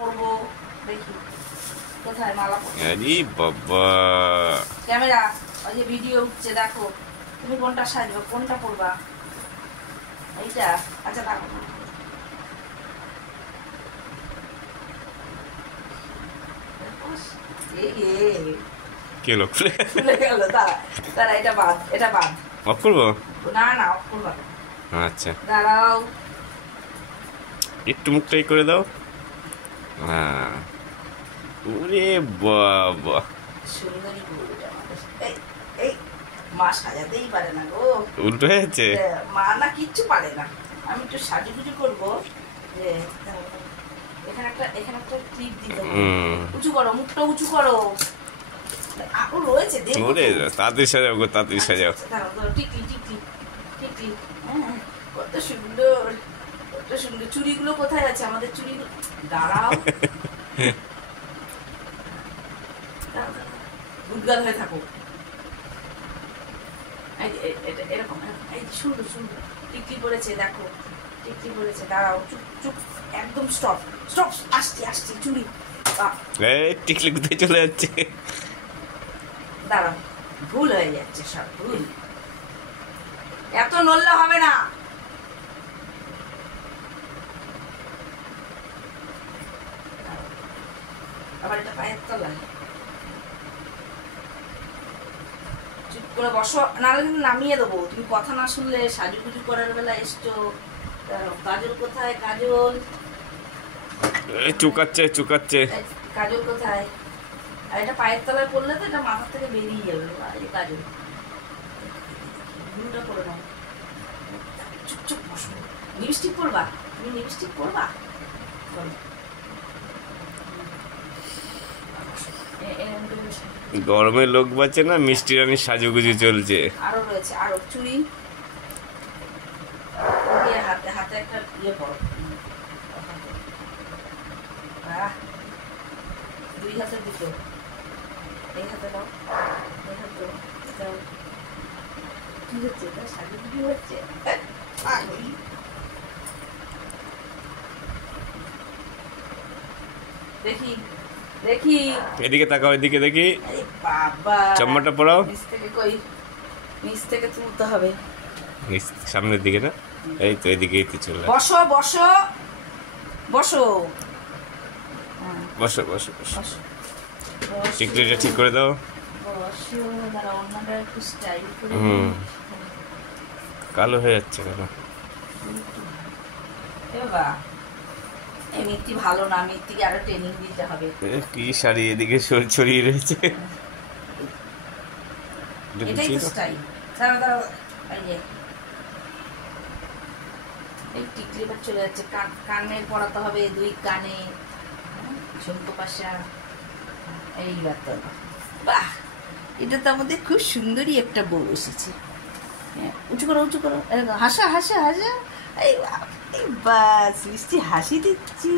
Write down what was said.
পরবো দেখি কোথায় মালা পরবো। আরে বাবা ক্যামেরা ওই যে ভিডিও উঠছে দেখো, তুমি কোনটা সাজবে, কোনটা পরবা? এইটা? আচ্ছা দেখো কি হলো খুলে গেল। তারা এটা বাদ, এটা বাদ। অফ করবো? না না অফ করবা না। আচ্ছা দাঁড়াও একটু মুখটাই করে দাও। হ্যাঁ ওরে বাবা সুন্দরী বউটা আমাদের। এই মা সাজাতেই পারে না গো, উল্টো হয়েছে। মা না কিচ্ছু পারে না। আমি একটু সাজুগুজু করবো যে এখানে একটা ক্লিপ দিতে হবে। উঁচু করো, মুখটা উঁচু করো। আরো রয়েছে দেখো। ওরে তাড়াতাড়ি সাজাও গো, তাড়াতাড়ি সাজাও। দাঁড়াও টিকলি টিকলি টিকলি। হ্যাঁ কত সুন্দর, কত সুন্দর। চুড়িগুলো কোথায় আছে আমাদের চুড়িগুলো? দাঁড়াও উদ্গাল হয়ে থাকো। এরকম এই সুন্দর সুন্দর টিকলি পড়েছে দেখো, টিকলি পড়েছে। দাঁড়াও চুপ চুপ একদম স্টপ স্টপ। আসছি আসছি চুড়ি। এই টিকলি কোথায় চলে যাচ্ছে? দাঁড়াও ভুল হয়ে যাচ্ছে, সব ভুল। এত নড়লে হবে না। আবার এটা পায়ের তলায়। চুপ করে বসো, নাহলে কিন্তু নামিয়ে দেবো। তুমি কথা না শুনলে সাজুগুজু করার বেলা এসছো। কাজল কোথায়? কাজল চুকাচ্ছে চুকাচ্ছে। কাজল কোথায়? আর এটা পায়ের তলায় পড়লে তো এটা মাথা থেকে বেরিয়ে যাবে। এই কাজল ঘুমটা করে নাও। চুপ চুপ বসো। লিপস্টিক পরবা? তুমি লিপস্টিক পরবা? গরমে লোক বাঁচে না, মিষ্টি রানীর সাজুগুজু চলছে। আরো রয়েছে, আরো চুড়ি। হাতে হাতে একটা ইয়ে করো। দুই হাতে দুটো। এই হাতে দাও, এই হাতে দাও। কি হচ্ছে? এটা সাজুগুজু হচ্ছে। দেখি দেখি এদিকে তাকাও, এদিকে দেখি। আরে বাবা চম্মাটা পড়াও। নিচ থেকে কই? নিচ থেকে তুলতে হবে। সামনের দিকে না, এই তো এদিকেই তো চলে। বসো বসো বসো বসো বসো বসো। বসো। টিকলিটা ঠিক করে দাও। বসো। দাঁড়া অন্যটা একটু স্টাইল করে। কালো হয়ে যাচ্ছে কেন? বাবা এই মিত্তি ভালো না, মিত্তিকে আরো ট্রেনিং দিতে হবে। কি শাড়ি এদিকে ছড়িয়ে রয়েছে। এটাই তো স্টাইল। দাঁড়া দাঁড়া এই যে এই টিকলি এবার চলে যাচ্ছে। কানের পরাতে হবে, দুই কানে ঝুমকো পাশা। এইবার তো বাহ, এটা তো আমাদের খুব সুন্দরী একটা বউ এসেছে। উঁচু করো উঁচু করো। হাসা হাসা হাসা। এই বাস মিষ্টি হাসি দিচ্ছি।